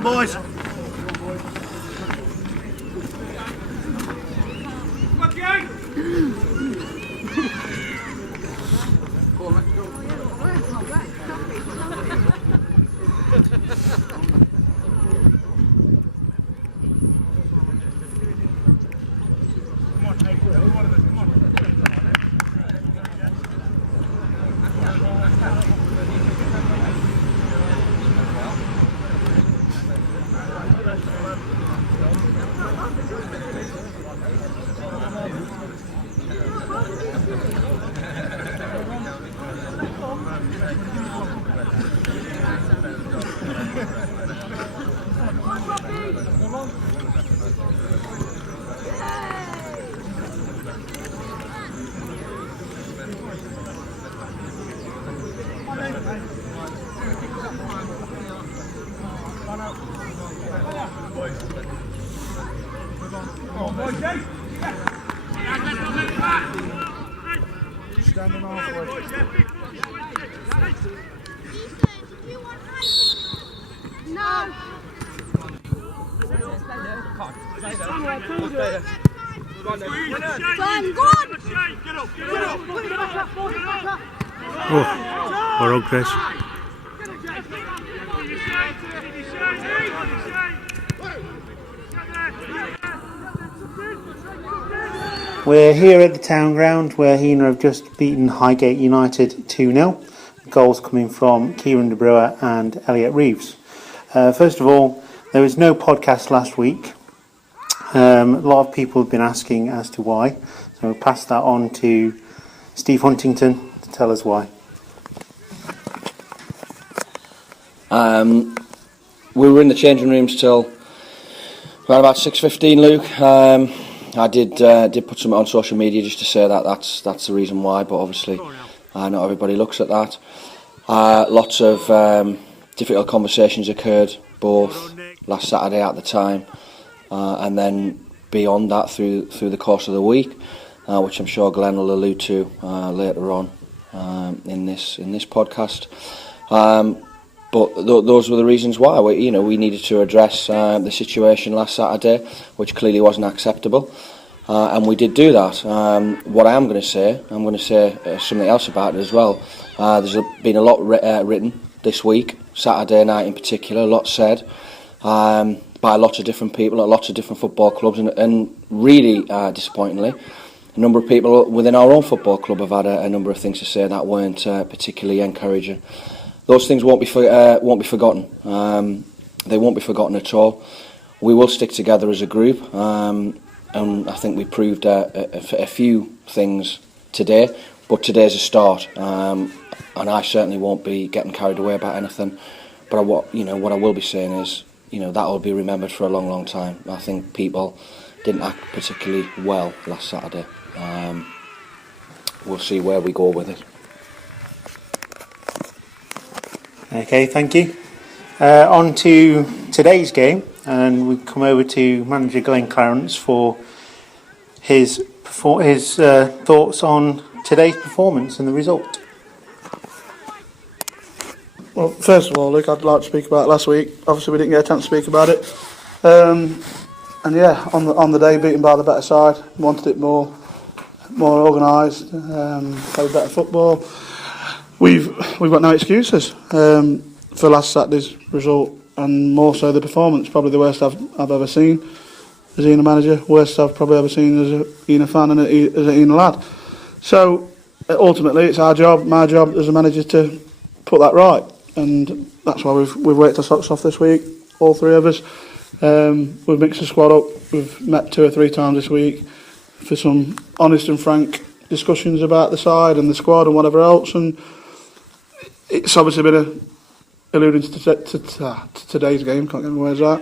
on, boys. Standing halfway. No. Well done, Chris. We're here at the town ground where Heanor have just beaten Highgate United 2-0. Goals coming from Kieran De Brewer and Elliot Reeves. First of all, there was no podcast last week. A lot of people have been asking as to why, so we'll pass that on to Steve Huntington to tell us why. We were in the changing rooms till around about 6:15, Luke. I did put something on social media just to say that's the reason why, but obviously not everybody looks at that. Lots of difficult conversations occurred both last Saturday at the time and then beyond that through the course of the week, which I'm sure Glenn will allude to later on in this podcast. But those were the reasons why we needed to address the situation last Saturday, which clearly wasn't acceptable, and we did do that. What I'm going to say something else about it as well. There's been a lot written this week, Saturday night in particular, a lot said by lots of different people at lots of different football clubs, and really disappointingly, a number of people within our own football club have had a number of things to say that weren't particularly encouraging. Those things won't be forgotten. They won't be forgotten at all. We will stick together as a group, and I think we proved a few things today. But today's a start, and I certainly won't be getting carried away about anything. But what I will be saying is, that will be remembered for a long, long time. I think people didn't act particularly well last Saturday. We'll see where we go with it. Okay, thank you. On to today's game, and we come over to manager Glenn Clarence for his thoughts on today's performance and the result. Well, first of all, Luke, I'd like to speak about last week. Obviously, we didn't get a chance to speak about it, and yeah, on the day, beaten by the better side, wanted it more organised, played better football. We've got no excuses for last Saturday's result, and more so the performance. Probably the worst I've ever seen as a Heanor manager, worst I've probably ever seen as a Heanor fan and as a Heanor lad. So ultimately, it's my job as a manager to put that right, and that's why we've worked our socks off this week, all three of us. We've mixed the squad up. We've met 2 or 3 times this week for some honest and frank discussions about the side and the squad and whatever else, and it's obviously been alluding to today's game, can't get my words out.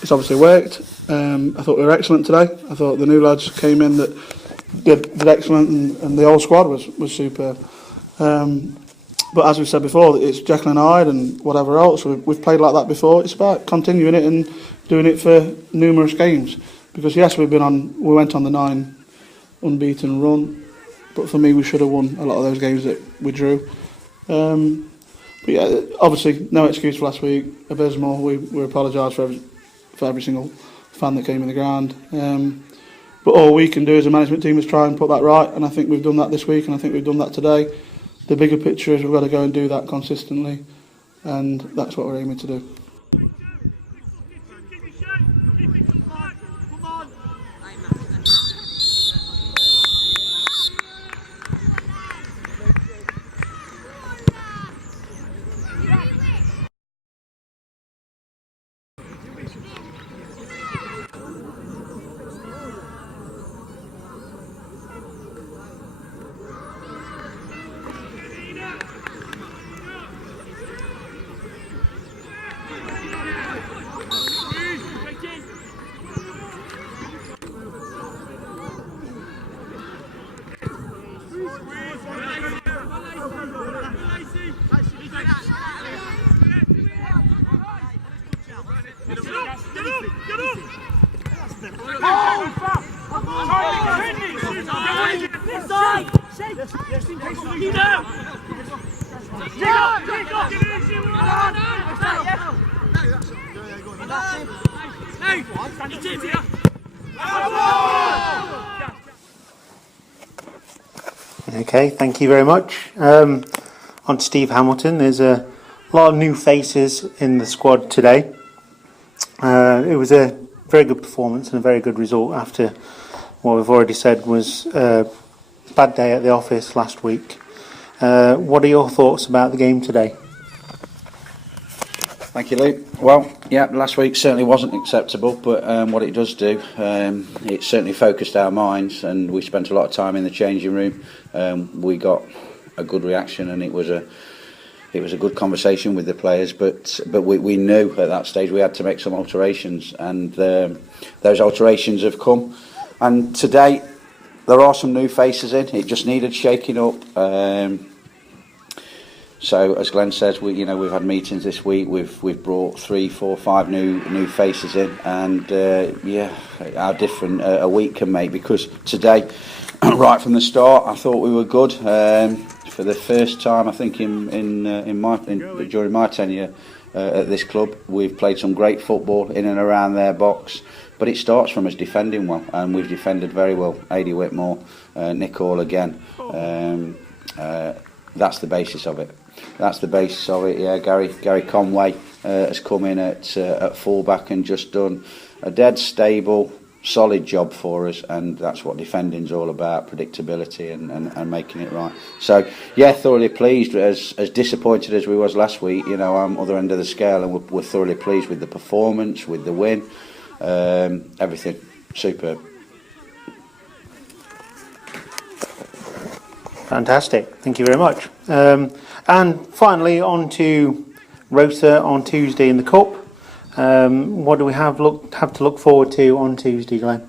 It's obviously worked. I thought we were excellent today. I thought the new lads came in that did excellent, and the whole squad was superb. But as we said before, it's Jekyll and Hyde and whatever else. We've played like that before. It's about continuing it and doing it for numerous games. Because yes, we went on the 9 unbeaten run, but for me we should have won a lot of those games that we drew. But But yeah, obviously no excuse for last week. Abysmal. We apologise for every single fan that came in the ground. But all we can do as a management team is try and put that right, and I think we've done that this week, and I think we've done that today. The bigger picture is we've got to go and do that consistently, and that's what we're aiming to do. Okay, thank you very much. On to Steve Hamilton. There's a lot of new faces in the squad today. It was a very good performance and a very good result after what we've already said was a bad day at the office last week. What are your thoughts about the game today? Thank you, Luke. Well, yeah, last week certainly wasn't acceptable, but what it does do, it certainly focused our minds, and we spent a lot of time in the changing room. We got a good reaction, and it was a good conversation with the players. But we knew at that stage we had to make some alterations, and those alterations have come. And today there are some new faces in. It just needed shaking up. So as Glenn says, we've had meetings this week. We've brought 3, 4, 5 new faces in, and how different a week can make. Because today, right from the start, I thought we were good. For the first time, I think during my tenure at this club, we've played some great football in and around their box. But it starts from us defending well, and we've defended very well. Adi Whitmore, Nick Hall again. That's the basis of it. Yeah, Gary Conway has come in at fullback and just done a dead stable, solid job for us, and that's what defending's all about: predictability and making it right. So yeah, thoroughly pleased. As disappointed as we was last week, I'm other end of the scale, and we're thoroughly pleased with the performance, with the win, everything superb. Fantastic, thank you very much. And finally, on to Rota on Tuesday in the Cup. What do we have to look forward to on Tuesday, Glenn?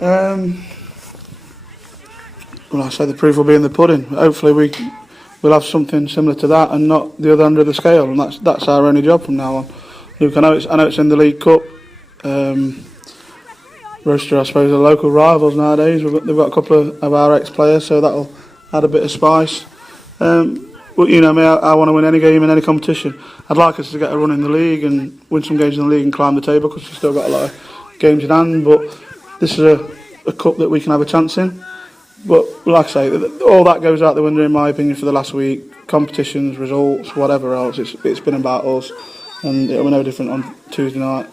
Well, I say the proof will be in the pudding. Hopefully we'll have something similar to that, and not the other end of the scale. And that's our only job from now on. Luke, I know it's in the League Cup. Roster, I suppose, are local rivals nowadays. They've got a couple of our ex-players, so that'll add a bit of spice. But you know me, I want to win any game in any competition. I'd like us to get a run in the league and win some games in the league and climb the table, because we've still got a lot of games in hand. But this is a cup that we can have a chance in. But like I say, all that goes out the window in my opinion for the last week. Competitions, results, whatever else. It's been about us, and it'll be no different on Tuesday night.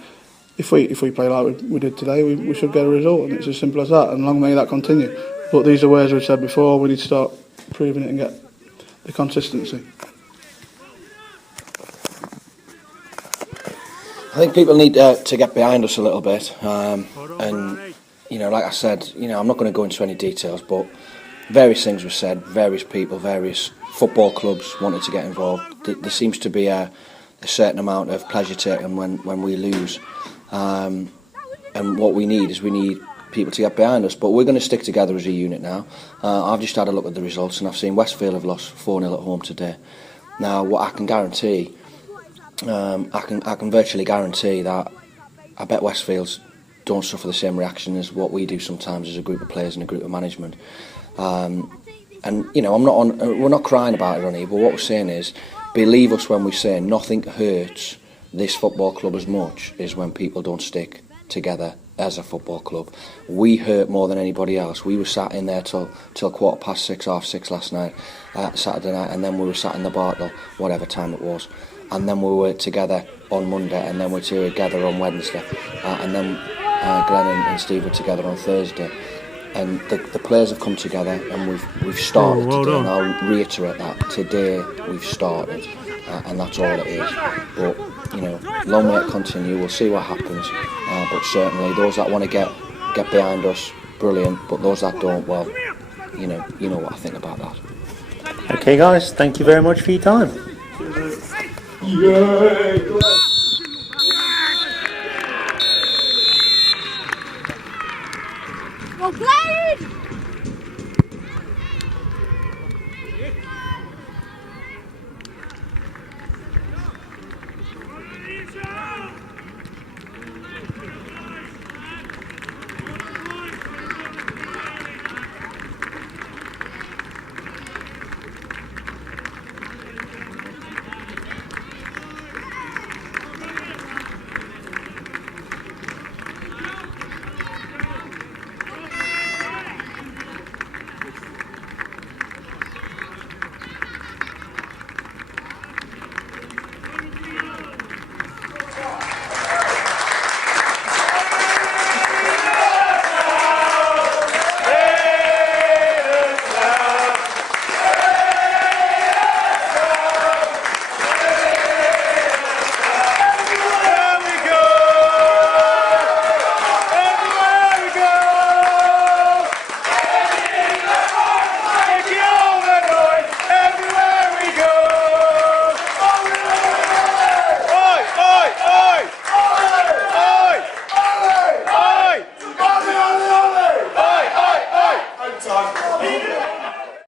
If we play like we did today, we should get a result, and it's as simple as that. And long may that continue. But these are words we've said before. We need to start proving it and get the consistency. I think people need to get behind us a little bit, and like I said, I'm not going to go into any details, but various things were said, various people, various football clubs wanted to get involved. There seems to be a certain amount of pleasure taken when we lose, and what we need is people to get behind us, but we're going to stick together as a unit now. I've just had a look at the results, and I've seen Westfield have lost 4-0 at home today. Now, what I can guarantee, I can virtually guarantee that I bet Westfields don't suffer the same reaction as what we do sometimes as a group of players and a group of management. And you know, we're not crying about it on here, but what we're saying is, believe us when we say nothing hurts this football club as much as when people don't stick together as a football club. We hurt more than anybody else. We were sat in there till 6:15, half 6 last night, Saturday night, and then we were sat in the bar till whatever time it was, and then we were together on Monday, and then we're together on Wednesday, and then Glenn and Steve were together on Thursday. And the players have come together, and we've started today. And I'll reiterate that today we've started, and that's all it is. But you know, long may it continue. We'll see what happens. But certainly, those that want to get behind us, brilliant. But those that don't, well, you know what I think about that. Okay, guys, thank you very much for your time. Yeah.